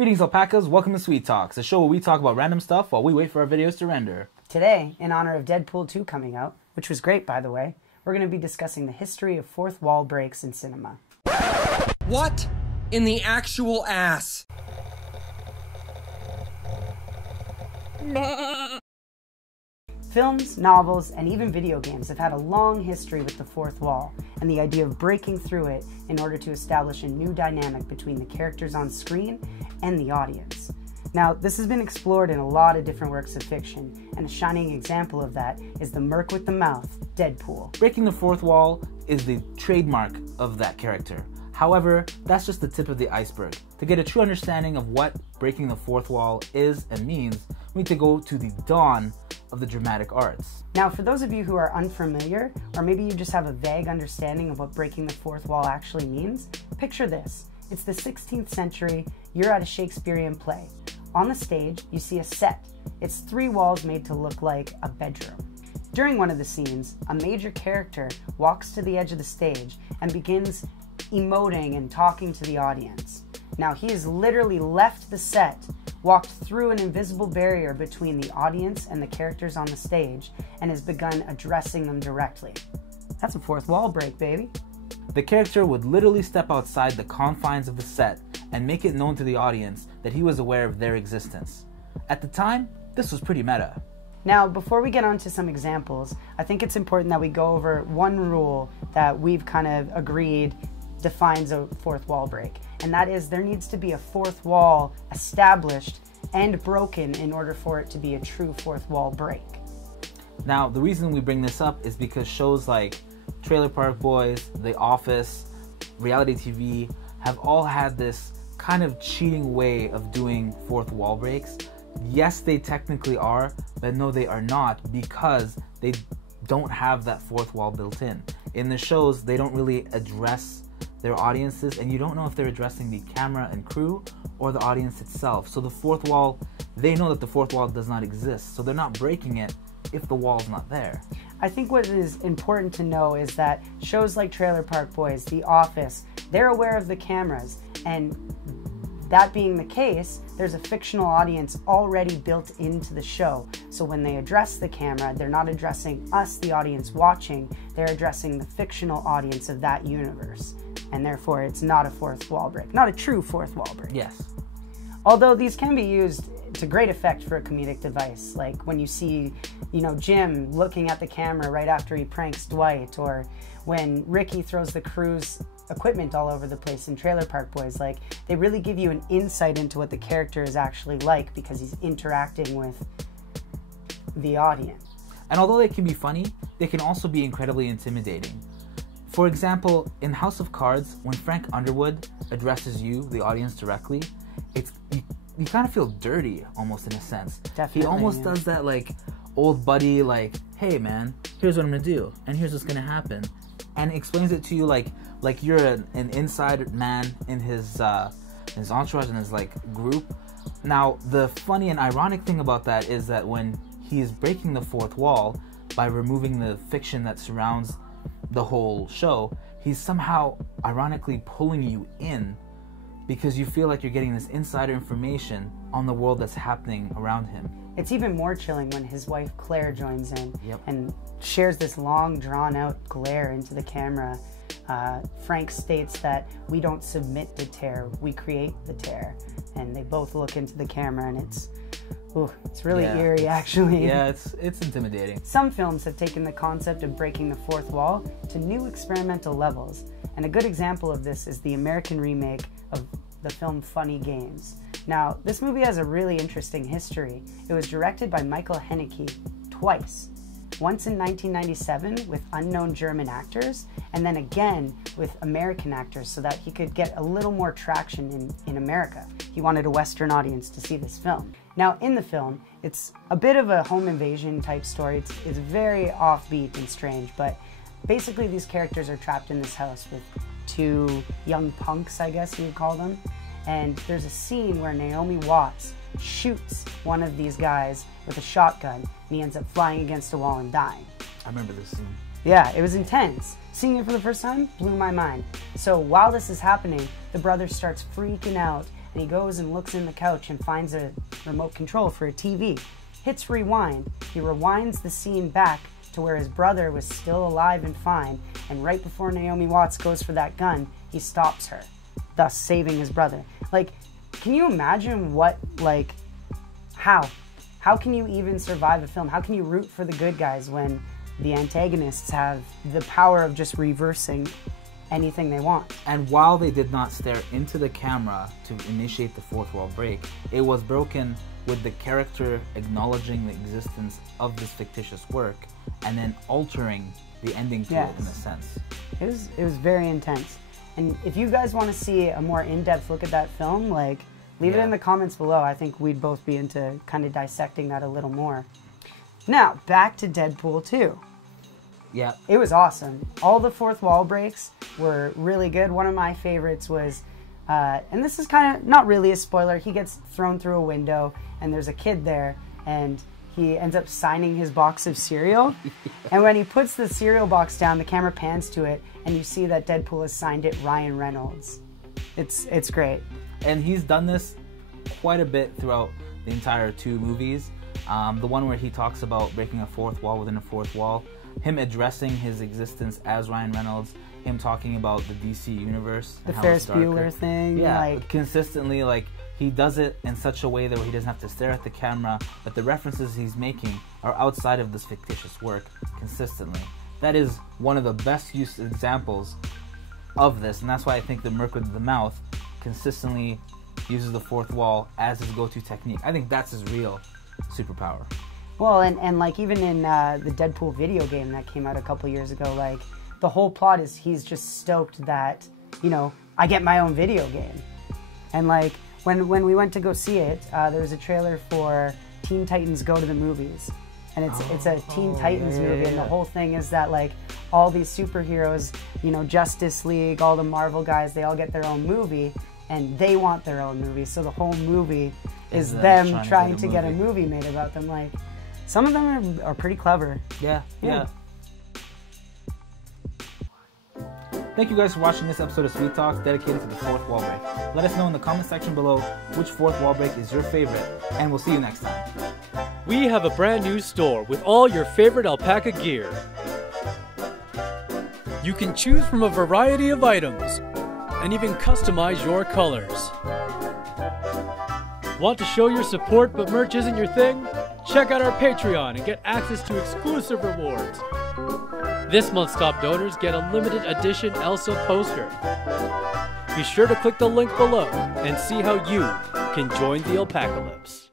Greetings, alpacas. Welcome to Sweet Talks, a show where we talk about random stuff while we wait for our videos to render. Today, in honor of Deadpool 2 coming out, which was great by the way, we're going to be discussing the history of fourth wall breaks in cinema. What in the actual ass? Films, novels, and even video games have had a long history with the fourth wall and the idea of breaking through it in order to establish a new dynamic between the characters on screen and the audience. Now, this has been explored in a lot of different works of fiction, and a shining example of that is the merc with the mouth, Deadpool. Breaking the fourth wall is the trademark of that character. However, that's just the tip of the iceberg. To get a true understanding of what breaking the fourth wall is and means, we need to go to the dawn of the dramatic arts. Now, for those of you who are unfamiliar, or maybe you just have a vague understanding of what breaking the fourth wall actually means, picture this. It's the 16th century, you're at a Shakespearean play. On the stage, you see a set. It's 3 walls made to look like a bedroom. During one of the scenes, a major character walks to the edge of the stage and begins emoting and talking to the audience. Now, he has literally left the set, walked through an invisible barrier between the audience and the characters on the stage, and has begun addressing them directly. That's a fourth wall break, baby. The character would literally step outside the confines of the set and make it known to the audience that he was aware of their existence. At the time, this was pretty meta. Now, before we get on to some examples, I think it's important that we go over one rule that we've kind of agreed defines a fourth wall break, and that is there needs to be a fourth wall established and broken in order for it to be a true fourth wall break. Now, the reason we bring this up is because shows like Trailer Park Boys, The Office, reality TV have all had this kind of cheating way of doing fourth wall breaks. Yes, they technically are, but no, they are not, because they don't have that fourth wall built in. In the shows, they don't really address their audiences, and you don't know if they're addressing the camera and crew or the audience itself. So the fourth wall, they know that the fourth wall does not exist, so they're not breaking it if the wall's not there. I think what is important to know is that shows like Trailer Park Boys, The Office, they're aware of the cameras, and that being the case, there's a fictional audience already built into the show. So when they address the camera, they're not addressing us, the audience watching, they're addressing the fictional audience of that universe. And therefore, it's not a fourth wall break. Not a true fourth wall break. Yes. Although these can be used to great effect for a comedic device, like when you see, Jim looking at the camera right after he pranks Dwight, or when Ricky throws the crew's equipment all over the place in Trailer Park Boys. Like, they really give you an insight into what the character is actually like because he's interacting with the audience. And although they can be funny, they can also be incredibly intimidating. For example, in House of Cards, when Frank Underwood addresses you, the audience, directly, you kind of feel dirty, almost, in a sense. Definitely. He almost does that, like, old buddy, like, hey man, here's what I'm gonna do, and here's what's gonna happen. And explains it to you like you're an inside man in his entourage and his, like, group. Now, the funny and ironic thing about that is that when he is breaking the fourth wall by removing the fiction that surrounds the whole show, he's somehow ironically pulling you in because you feel like you're getting this insider information on the world that's happening around him. It's even more chilling when his wife Claire joins in. Yep. And shares this long drawn-out glare into the camera. Frank states that we don't submit to terror, we create the terror. And they both look into the camera, and it's really eerie, actually. Yeah, it's intimidating. Some films have taken the concept of breaking the fourth wall to new experimental levels, and a good example of this is the American remake of the film Funny Games. Now, this movie has a really interesting history. It was directed by Michael Haneke twice. Once in 1997 with unknown German actors, and then again with American actors so that he could get a little more traction in America. He wanted a Western audience to see this film. Now, in the film, it's a bit of a home invasion type story. It's very offbeat and strange, but basically these characters are trapped in this house with 2 young punks, I guess you would call them. And there's a scene where Naomi Watts shoots one of these guys with a shotgun, and he ends up flying against a wall and dying. I remember this scene. Yeah, it was intense. Seeing it for the first time blew my mind. So while this is happening, the brother starts freaking out and he goes and looks in the couch and finds a remote control for a TV. Hits rewind. He rewinds the scene back to where his brother was still alive and fine, and right before Naomi Watts goes for that gun, he stops her, thus saving his brother. Like, can you imagine what, like, how can you even survive a film? How can you root for the good guys when the antagonists have the power of just reversing anything they want? And while they did not stare into the camera to initiate the fourth wall break, it was broken with the character acknowledging the existence of this fictitious work and then altering the ending to it in a sense. It was very intense. And if you guys want to see a more in-depth look at that film, like, leave it in the comments below. I think we'd both be into kind of dissecting that a little more. Now, back to Deadpool 2. Yeah. It was awesome. All the fourth wall breaks were really good. One of my favorites was, and this is kind of not really a spoiler, he gets thrown through a window and there's a kid there and he ends up signing his box of cereal. And when he puts the cereal box down, the camera pans to it and you see that Deadpool has signed it Ryan Reynolds. It's great. And he's done this quite a bit throughout the entire 2 movies. The one where he talks about breaking a fourth wall within a fourth wall, him addressing his existence as Ryan Reynolds, him talking about the DC universe, the Ferris Bueller thing. Yeah, like, consistently, like, he does it in such a way that he doesn't have to stare at the camera, but the references he's making are outside of this fictitious work consistently. That is one of the best used examples of this, and that's why I think the Merc with the Mouth consistently uses the fourth wall as his go-to technique. I think that's his real superpower. Well, and like even in the Deadpool video game that came out a couple years ago, like, the whole plot is he's just stoked that, you know, I get my own video game. And like, when we went to go see it, there was a trailer for Teen Titans Go to the Movies. And it's a Teen Titans movie, and the whole thing is that, like, all these superheroes, you know, Justice League, all the Marvel guys, they all get their own movie, and they want their own movie. So the whole movie is them trying to get a movie made about them. Like, some of them are pretty clever. Yeah. Thank you guys for watching this episode of Sweet Talks dedicated to the fourth wall break. Let us know in the comment section below which fourth wall break is your favorite, and we'll see you next time. We have a brand new store with all your favorite alpaca gear. You can choose from a variety of items and even customize your colors. Want to show your support but merch isn't your thing? Check out our Patreon and get access to exclusive rewards. This month's top donors get a limited edition Elsa poster. Be sure to click the link below and see how you can join the Alpacalypse.